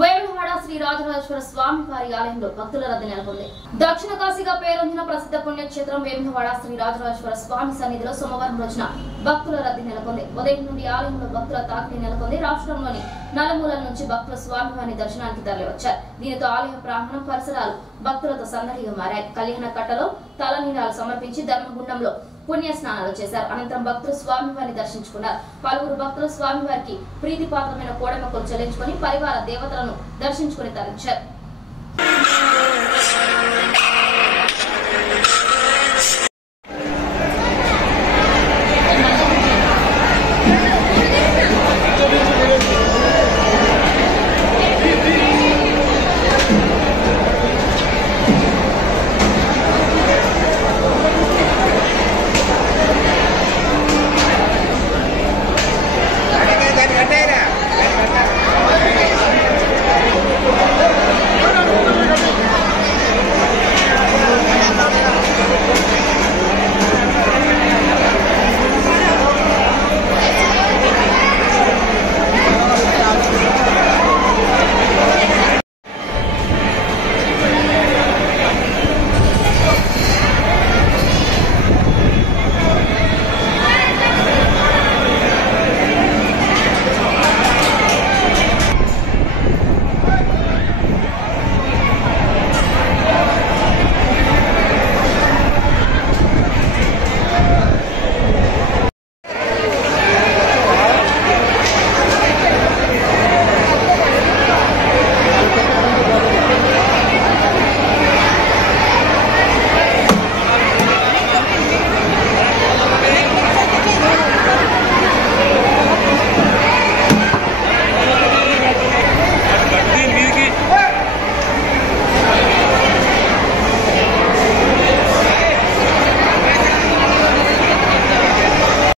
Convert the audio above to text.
వేములవాడ శ్రీ రాజరాజేశ్వర స్వామి వారి ఆలయంలో భక్తుల రద్దీ నెలకొంది. దక్షిణ కాశీగా పేరొందిన ప్రసిద్ధ పుణ్యక్షేత్రం వేములవాడ శ్రీ రాజరాజేశ్వర స్వామి సన్నిధిలో సోమవారం రోజున భక్తుల రద్దీ నెలకొంది. ఉదయం నుండి ఆలయంలో భక్తుల తాకిడి నెలకొంది. రాష్ట్రంలోని నలుమూలల నుంచి భక్తులు స్వామివారిని దర్శనానికి తరలివచ్చారు. దీనితో ఆలయ ప్రాంగణం పరిసరాలు భక్తులతో సందడిగా మారాయి. కళ్యాణ కట్టలో తలనీలాలు సమర్పించి ధర్మగుండంలో పుణ్య స్నానాలు చేశారు. అనంతరం భక్తులు స్వామివారిని దర్శించుకున్నారు. పలువురు భక్తులు స్వామివారికి ప్రీతిపాత్రమైన కోడెమొక్కలు చెల్లించుకుని పరివార దేవతలను దర్శించుకుని తరించారు.